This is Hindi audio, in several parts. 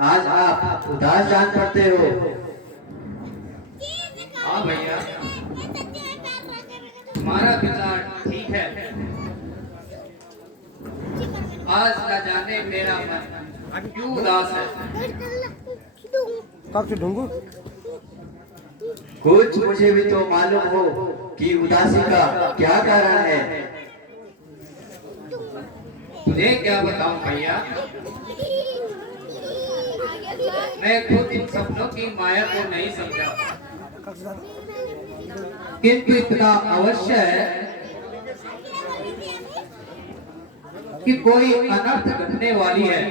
आज आप उदास जान पड़ते हो। हाँ भैया, तुम्हारा विचार ठीक है। आज न जाने मेरा मन क्यों उदास है। कुछ मुझे भी तो मालूम हो कि उदासी का क्या कारण है। तुझे क्या बताऊं भैया, मैं खुद इन सपनों की माया को नहीं समझा, किंतु इतना अवश्य है कि कोई अनर्थ घटने वाली है।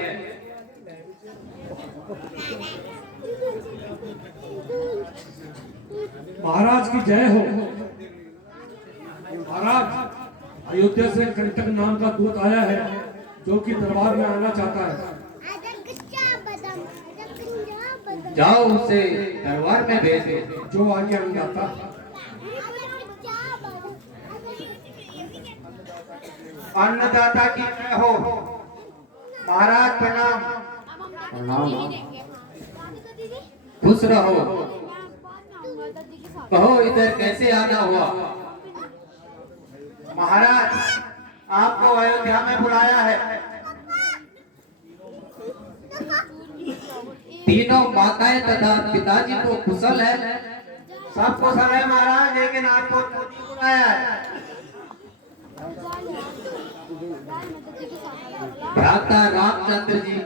महाराज की जय हो। महाराज, अयोध्या से कंटक नाम का दूत आया है जो कि दरबार में आना चाहता है। जाओ उसे दरबार में भेज दो। जो आगे अन्नदाता। अन्नदाता की जय हो। महाराज प्रणाम। खुश रहो। कहो इधर कैसे आना हुआ। महाराज, आपको अयोध्या में बुलाया है। तीनों माताएं तथा पिताजी तो कुशल है। सब कुशल है महाराज, लेकिन आपको जल्दी बुलाया है। भ्राता रामचंद्र जी,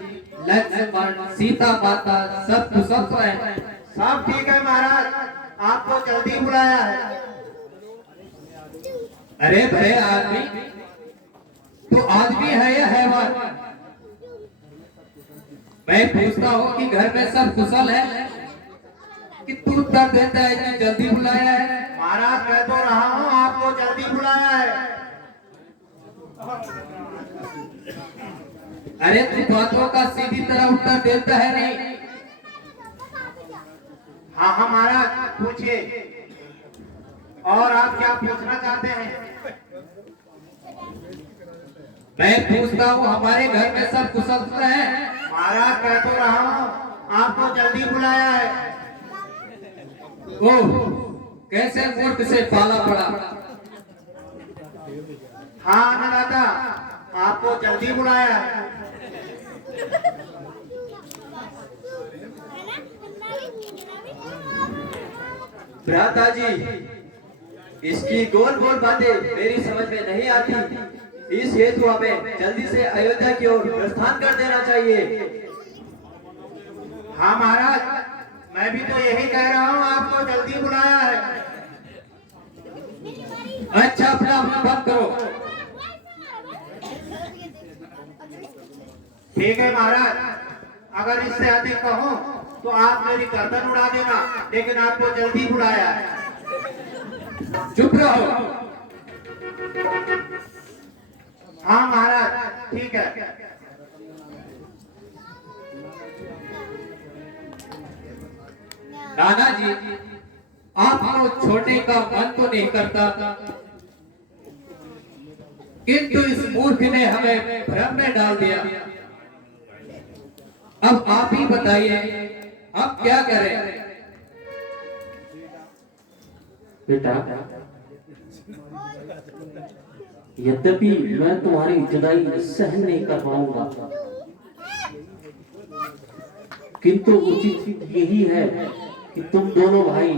लक्ष्मण, सीता माता सब कुशल तो है। सब ठीक है महाराज, आपको जल्दी बुलाया है। अरे भले आदमी, तो आदमी है या हैवान। मैं पूछता हूँ कि घर में सब कुशल है कि तू उत्तर देता है कि जल्दी बुलाया है। महाराज, कह तो रहा हूँ आपको जल्दी बुलाया है। अरे तू बातों का सीधी तरह उत्तर देता है नहीं। हाँ हाँ महाराज, पूछिए। और आप क्या पूछना चाहते हैं? मैं पूछता हूँ हमारे घर में सब कुशल तो है। महाराज, कह तो रहा हूँ आपको जल्दी बुलाया है। ओह, कैसे मूर्ख से पाला पड़ा। हाँ अन्नदाता, आपको जल्दी बुलाया है। भ्राता जी, इसकी गोल गोल बातें मेरी समझ में नहीं आती। इस हेतु हमें जल्दी से अयोध्या की ओर प्रस्थान कर देना चाहिए। हाँ महाराज, मैं भी तो यही कह रहा हूँ, आपको जल्दी बुलाया है। अच्छा, अपना मुंह बंद करो। ठीक है महाराज, अगर इससे अधिक कहूँ तो आप मेरी गर्दन उड़ा देना, लेकिन आपको जल्दी बुलाया है। चुप रहो। हाँ महाराज, ठीक है। नाना जी, आपको छोड़ने का मन तो नहीं करता, किंतु इस मूर्ख ने हमें भ्रम में डाल दिया। अब आप ही बताइए, अब क्या करें। बेटा, यद्यपि मैं तुम्हारी जुदाई सहन नहीं कर पाऊंगा, किंतु उचित यही है कि तुम दोनों भाई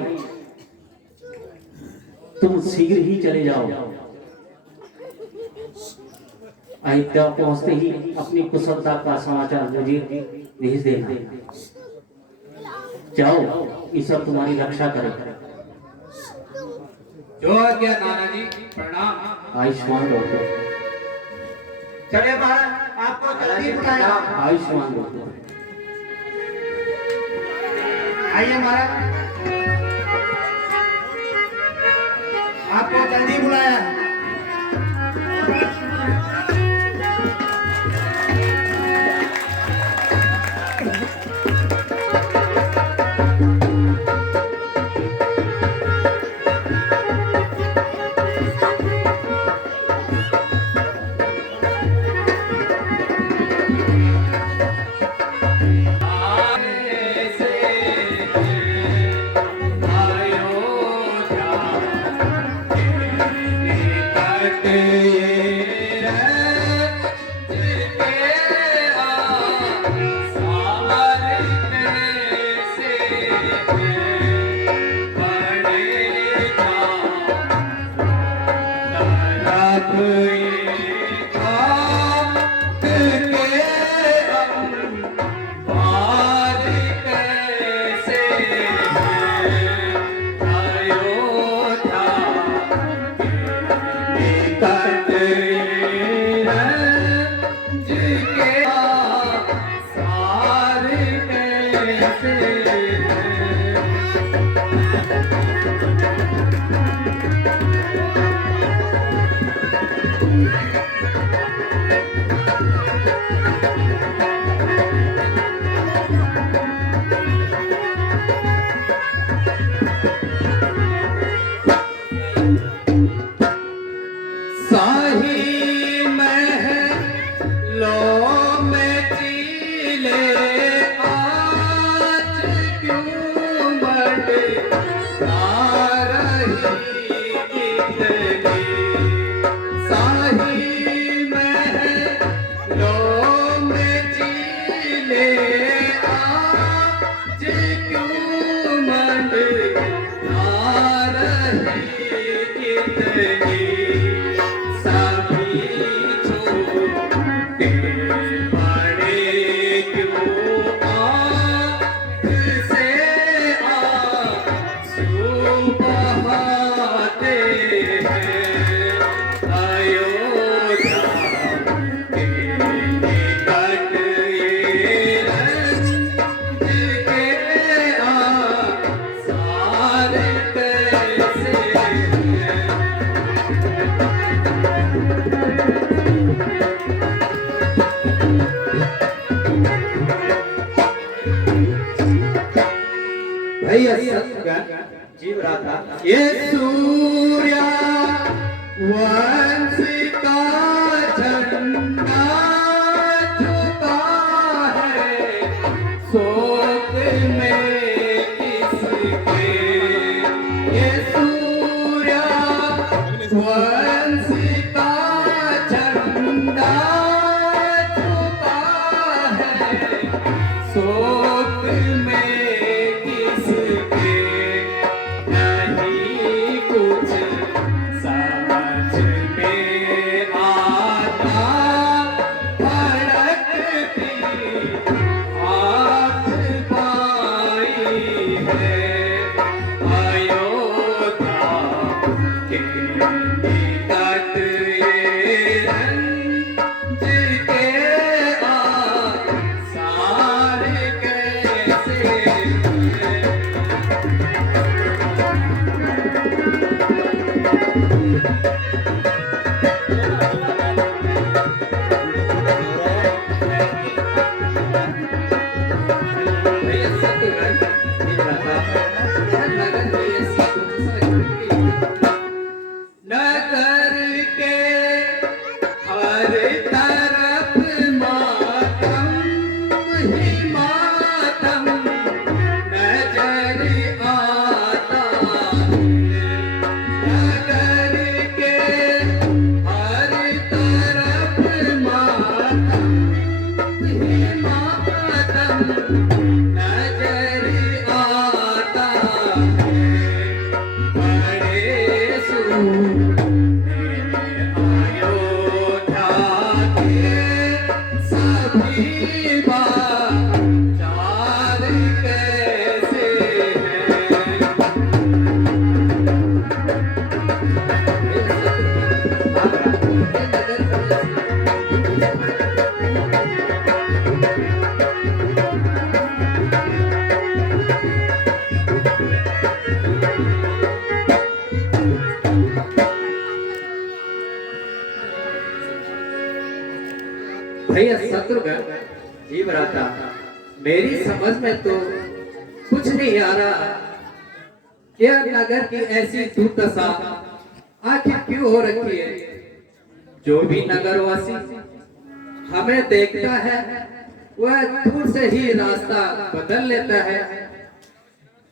तुम शीघ्र ही चले जाओ। अयोध्या पहुंचते ही अपनी कुशलता का समाचार मुझे भेज देना। जाओ, ईश्वर तुम्हारी रक्षा करे। जो आज्ञा नाना जी, प्रणाम। आयुष्मान रहो। चलिए महाराज, आपको जल्दी बुलाया। आयुष्मान रहो। आइए महाराज, आपको जल्दी बुलाया है। कैसे शाही महलों में चीले आज क्यों मंडरा रही इतनी शाही महलों में चीले आज क्यों मंडरा रही इतनी सभी छोटे बड़े क्यों आँख से आंसू बहाते हैं अयोध्या के निकट ये रंज के आसार कैसे हैं। भैया जीव रहा था। ये सूर्य वंश का झंडा झुका है शोक में किसके ये सूर्य वंश का झंडा झुका है शोक में किसके नहीं कुछ समझ में आता भड़कती हाथ पाई है अयोध्या के निकट ये रंज के आसार कैसे हैं। भैया सतगुरु जीव रहा था। नगर में ऐसी नगर के हर तरफ मातम ही मातम नजर आता है। नगर के हर तरफ मातम ही मातम नजर आता है बड़े अयोध्या के सभी बाजार कैसे हैं। भैया शत्रुघ्न जीव रहा था। मेरी समझ में तो कुछ नहीं आ रहा यह नगर की ऐसी दुर्दशा आखिर क्यों हो रखी है। जो भी नगरवासी हमें देखता है वह दूर से ही रास्ता बदल लेता है।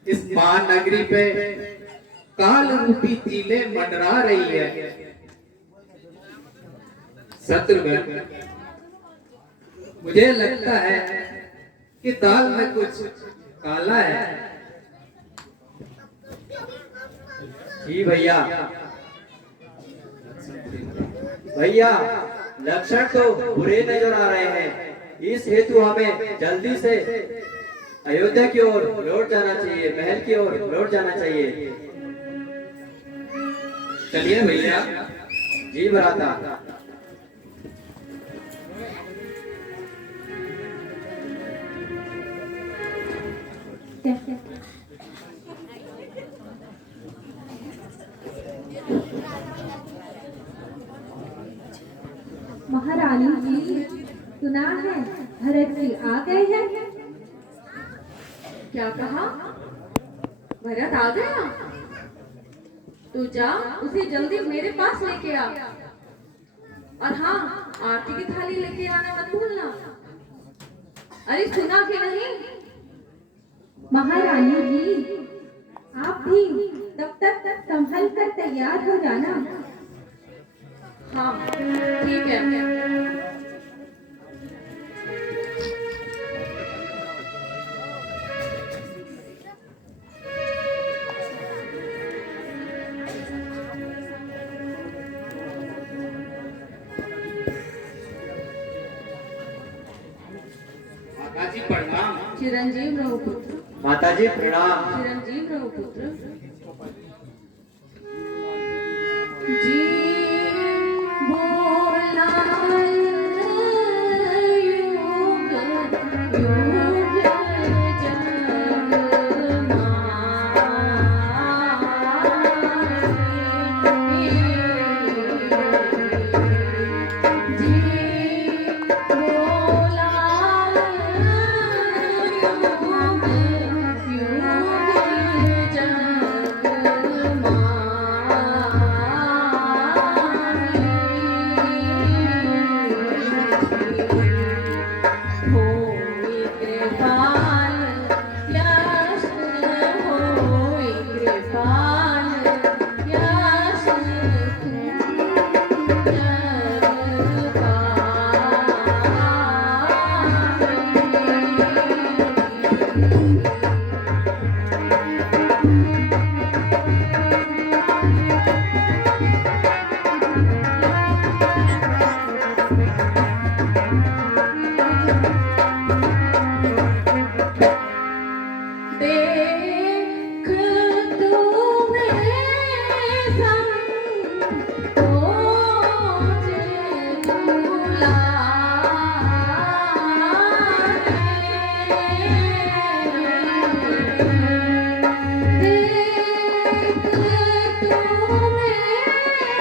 इस महानगरी पे काल रूपी चीलें मंडरा रही है। शत्रुघ्न मुझे लगता है कि दाल में कुछ काला है। जी भैया भैया लक्षण तो बुरे नजर आ रहे हैं। इस हेतु हमें जल्दी से अयोध्या की ओर लौट जाना चाहिए, महल की ओर लौट जाना चाहिए। चलिए भैया। जी भ्राता। महारानी जी, सुना है भरत जी आ गए हैं। क्या कहा? भरत आ गया? तू जा उसे जल्दी मेरे पास लेके आ। और हाँ, आरती की थाली लेके आना मत भूलना। अरे सुना कि नहीं? महारानी जी, आप भी तब तक संभल कर तैयार हो जाना। हाँ ठीक है। माताजी प्रणाम। चिरंजीव रहो पुत्र, माताजी प्रणाम। चिरंजीव रहो पुत्र। जी बोला युग युग जगमाए। जी बोला युग युग जगमाए। होई कृपाल यश होई कृपाल यश देख तुम्हें संग पहुँचे बुलाए। देख तुम्हें संग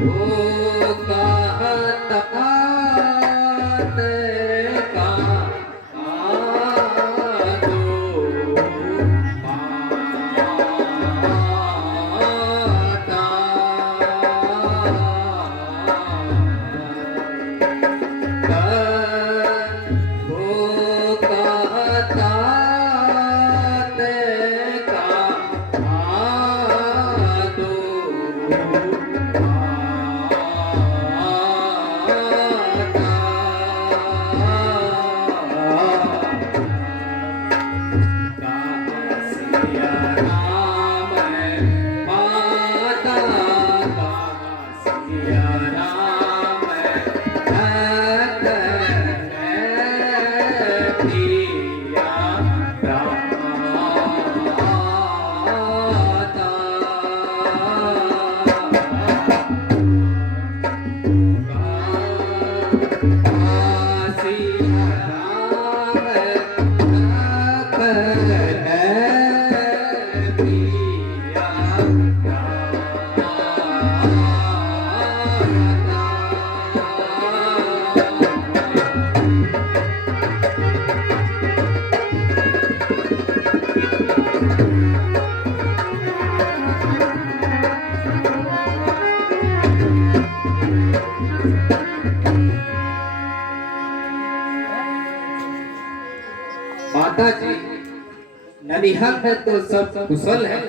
ओ माता जी, ननिहाल में तो सब कुशल है,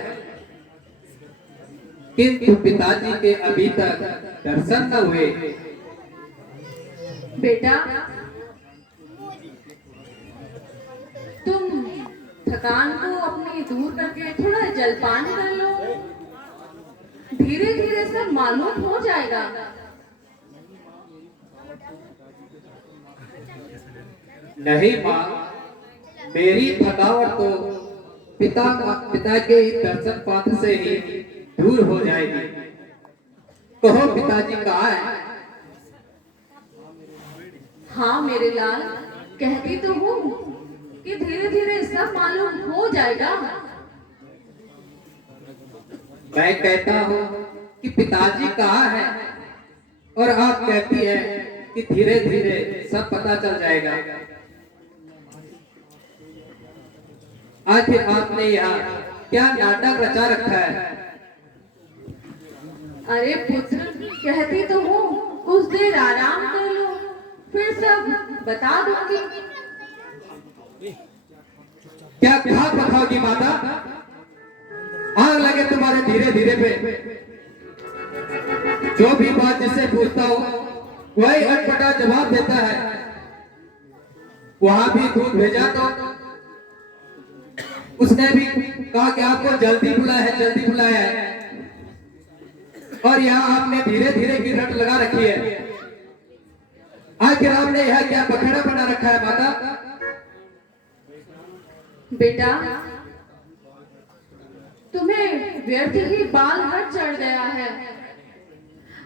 किंतु पिताजी के अभी तक दर्शन न हुए। बेटा, तुम थकान को अपनी दूर करके थोड़ा जलपान कर लो, धीरे धीरे सब मालूम हो जाएगा। नहीं माँ, मेरी थकावट तो पिता के दर्शन पात्र से ही दूर हो जाएगी। कहो पिताजी कहाँ है? हाँ मेरे लाल, कहती तो हूँ कि धीरे धीरे सब मालूम हो जाएगा। मैं कहता हूँ कि पिताजी कहाँ है, और आप कहती है कि धीरे धीरे सब पता चल जाएगा। आखिर आपने यहाँ क्या नाटक रचा रखा है? अरे पुत्र, कहती तो हूँ कुछ देर आराम कर लो, फिर सब बता दूंगी। क्या खाक बताओगी माता? आग लगे तुम्हारे धीरे धीरे पे। जो भी बात जिससे पूछता हो वही अटपटा जवाब देता है। वहां भी दूध भेजा तो उसने भी कहा कि आपको जल्दी बुलाया है, जल्दी बुलाया है, और यहाँ आपने धीरे धीरे की रट लगा रखी है। आखिर आपने यहाँ क्या बखेड़ा बना रखा है माता? बेटा, तुम्हें व्यर्थ ही बाल हट चढ़ गया है।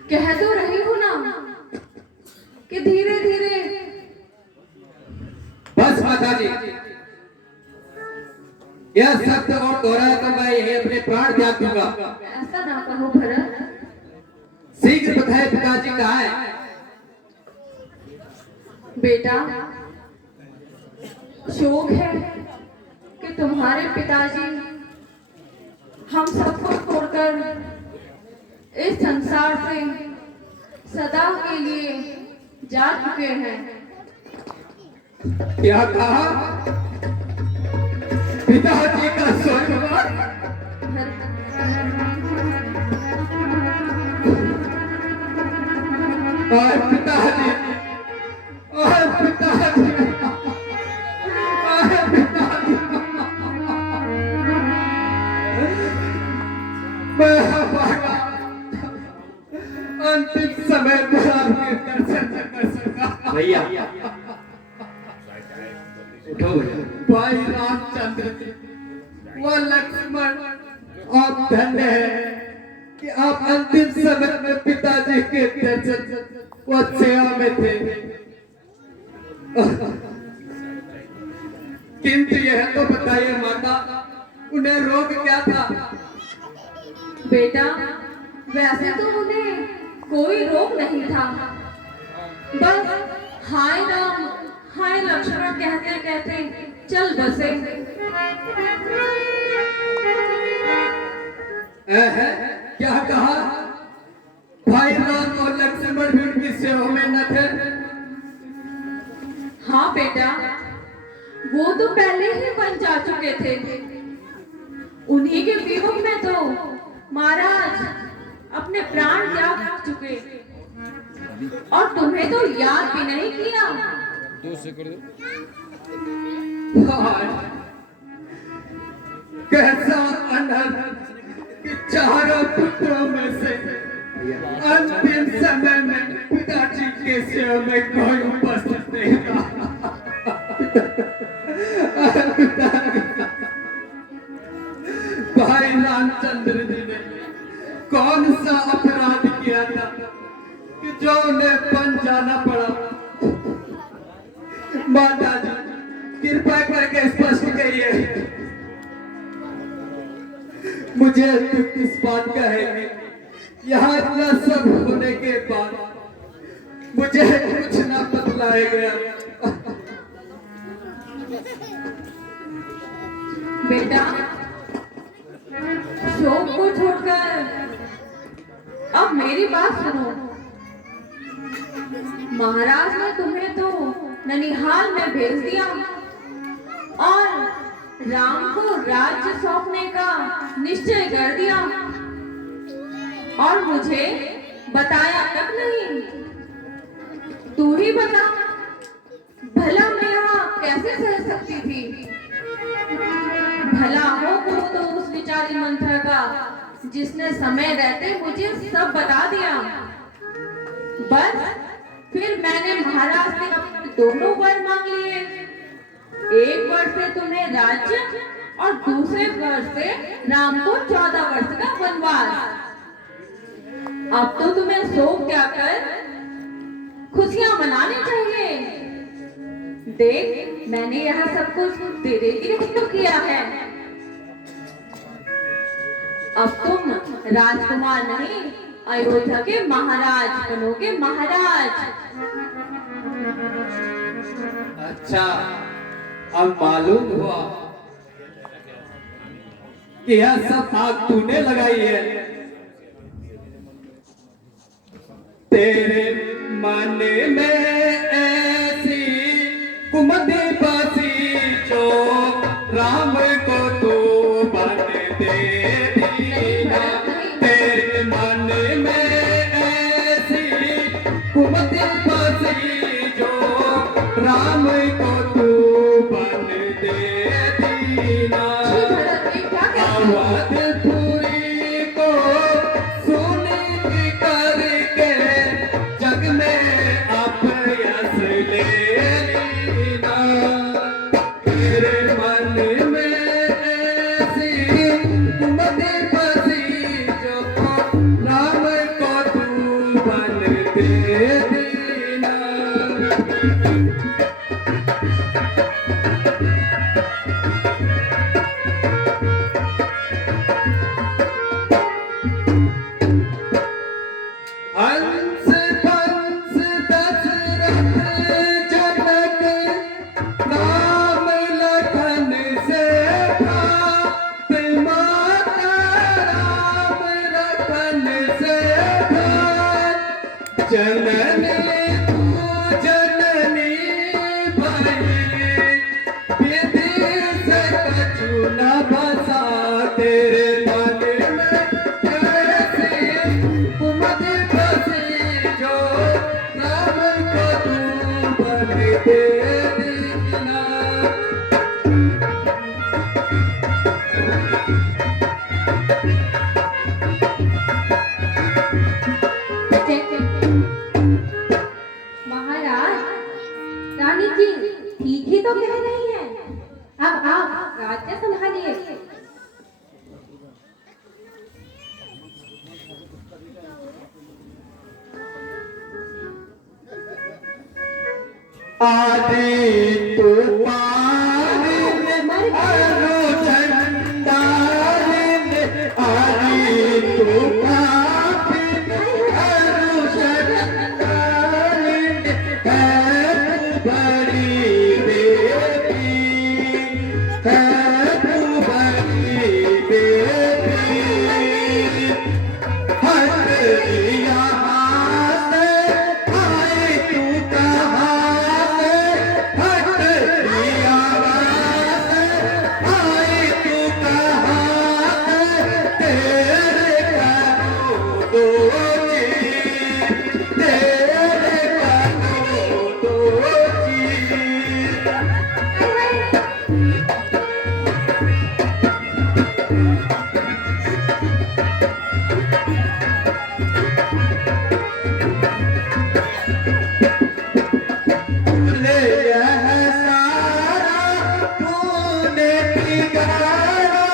कह तो रही हूँ ना कि धीरे धीरे। बस माता जी, यह शब्द और दोहराया तो मैं यही अपने प्राण त्याग दूंगा। ऐसा ना कहो भरत। शीघ्र बताए पिताजी कहाँ है? बेटा, शोक है कि तुम्हारे पिताजी हम सबको छोड़कर इस संसार से सदा के लिए जा चुके हैं। क्या कहा? पिताजी का स्वर्गवास? और पिताजी, और पिताजी, और पिताजी, मैं हमारा अंतिम समय पर आपके दर्शन न कर सका। भैया उठो भैया। भाई रामचंद्र व लक्ष्मण, आप धन्य है कि आप अंतिम समय में पिताजी के दर्शन व सेवा में थे। किंतु यह तो बताइए माता, उन्हें रोग क्या था? बेटा, वैसे तो उन्हें कोई रोग नहीं था, बस हाय राम हाय लक्ष्मण कहते कहते चल बसे। क्या कहा? भाई राम और लक्ष्मण भी उनकी सेवा में न थे? हाँ बेटा, वो तो पहले ही बन जा चुके थे। उन्हीं के वियोग में तो महाराज अपने प्राण त्याग चुके, और तुम्हें तो याद भी नहीं किया। कैसा अनर्थ कि चारों पुत्रों में से अंतिम समय में पिताजी के सेवा में कोई उपस्थित नहीं था। भाई रामचंद्र जी ने कौन सा अपराध किया था कि जो उन्हें बन जाना पड़ा? माता जी, कृपा करके स्पष्ट कहिए। मुझे दुख इस बात का है कि यहाँ इतना सब होने के बाद मुझे कुछ ना बतलाया गया। बेटा, शोक को छोड़कर अब मेरी बात सुनो। महाराज ने तुम्हें तो ननिहाल में भेज दिया, और राम को राज्य सौंपने का निश्चय कर दिया और मुझे बताया तक नहीं। तू ही बता, भला मैं यहाँ कैसे सह सकती थी? भला हो तो उस बेचारी मंथरा का, जिसने समय रहते मुझे सब बता दिया। बस फिर मैंने महाराज से अपने दोनों वर मांग लिए। एक वर से तुम्हें राज्य और दूसरे वर से राम को 14 वर्ष का वनवास। अब तो तुम्हें शोक त्याग कर खुशियां मनानी चाहिए। देख, मैंने यह सब कुछ तेरे लिए तो किया है। अब तुम राजकुमार नहीं, अयोध्या के महाराज बनोगे, महाराज। अच्छा, अब मालूम हुआ कि यह सब आग तूने लगाई है। तेरे मन में ऐसी कुमति बसी जो राम को तू बन दे दीना। तेरे मन में ऐसी कुमति बसी जो राम को तू बन दे दीना। अवधपुरी को सुनीति करके जग में अपयश ले लीना। तेरे मन में ऐसी कुमति बसी जो राम को तू बन दे दीना। हंस पंस दशरथ जनक राम लखन से भ्रात। माता राम लखन से भ्रात। जननी तू जननी भई, विधि से कछु न बसा। तेरे मन में ऐसी कुमति बसी जो राम को तू बन दे दीना। महाराज, रानी जी ठीक ही तो कह रही हैं। अब आप राज्य संभालिए। आदि तूफान अरु झंडारिन। आदि तूफान अरु झंडारिन। है तू बड़ी बेटी, है तू बड़ी बेटी। हट यहाँ से आए तू कहाँ से? हट यहाँ से आए तू कहाँ से? तेरे करो दो चीज, तेरे करो दो चीज। तूने यह सारा तूने बिगाड़ा।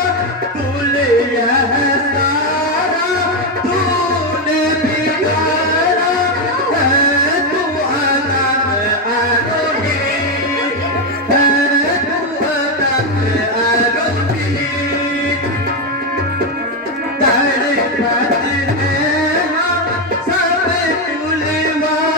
तूने यह सारा तूने बिगाड़ा। है तू अनंत आरोही, है तू अनंत आरोही। तड़पत है हम सब कुलवासी।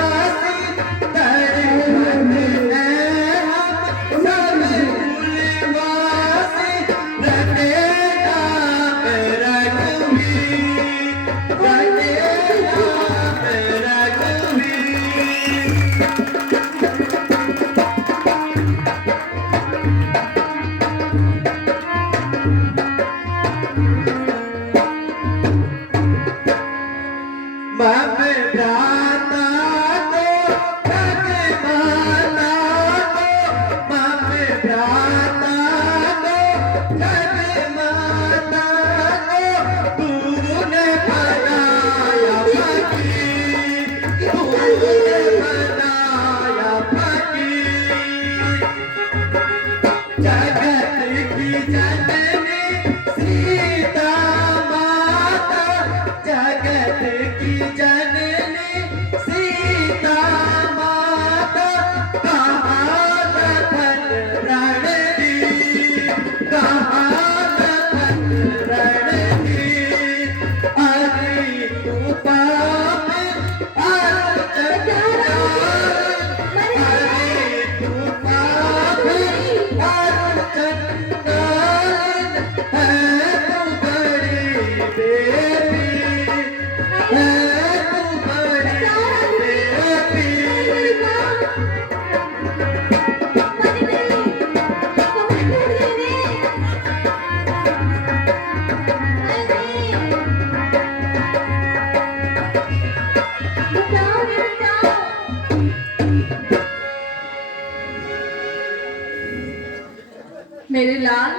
मेरे लाल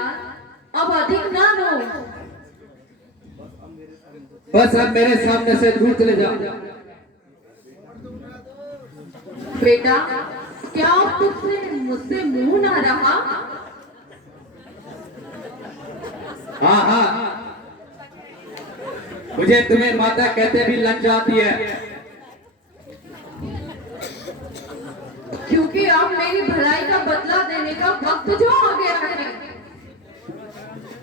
अब अधिक ना रो। बस अब मेरे सामने से दूर चले जाओ। बेटा क्या अब तुझसे मुझसे मुंह ना रहा? हाँ हाँ, मुझे तुम्हें माता कहते भी लग जाती है, क्योंकि अब मेरी भलाई का बदला देने का वक्त जो आ गया है,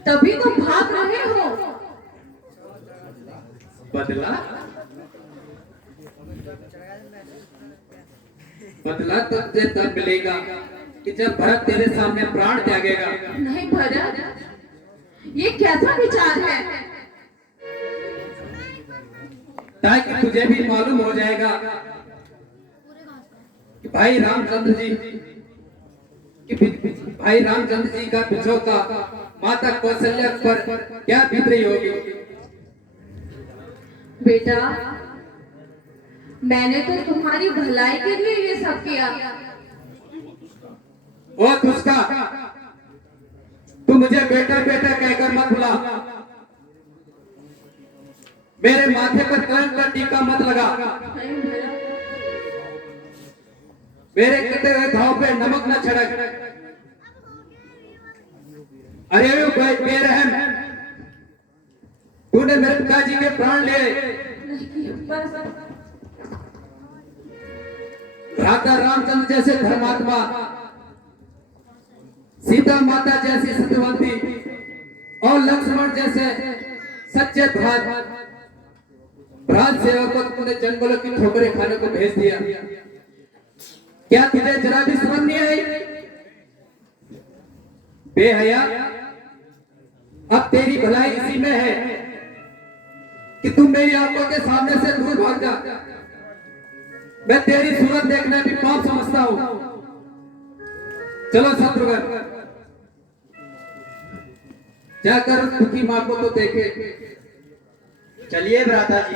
तभी तो भाग रहे हो। बदला? बदला तुझे तब मिलेगा कि जब भरत तेरे सामने प्राण त्यागेगा। नहीं भरत, ये कैसा विचार है? ताकि तुझे भी मालूम हो जाएगा कि भाई रामचंद्र जी का पिछोका माता कौशल्या पर क्या बीत रही होगी। बेटा मैंने तो तुम्हारी भलाई के लिए ये सब किया। ओ दुष्टा, तू मुझे बेटा बेटा कहकर मत बुला। मेरे माथे पर कलंक का टीका मत लगा। नहीं भरत, मेरे कटे हुए घाव पे नमक न छिड़क। अरे वो बेरहम, तूने मेरे पिताजी के प्राण लिए। बस भ्राता रामचंद्र जैसे धर्मात्मा, सीता माता जैसी सत्यवती और लक्ष्मण जैसे सच्चे भ्रात सेवक को तुमने जंगलों की ठोकरें खाने को भेज दिया। क्या तुझे जरा भी समझ नहीं आई? बेहया, अब तेरी भलाई इसी में है कि तुम मेरी आंखों के सामने से दूर भाग जा। मैं तेरी सूरत देखना भी पाप समझता हूं। चलो शत्रुघ्न, जाकर उस दुखी मां को तो देखे। चलिए भ्राता जी।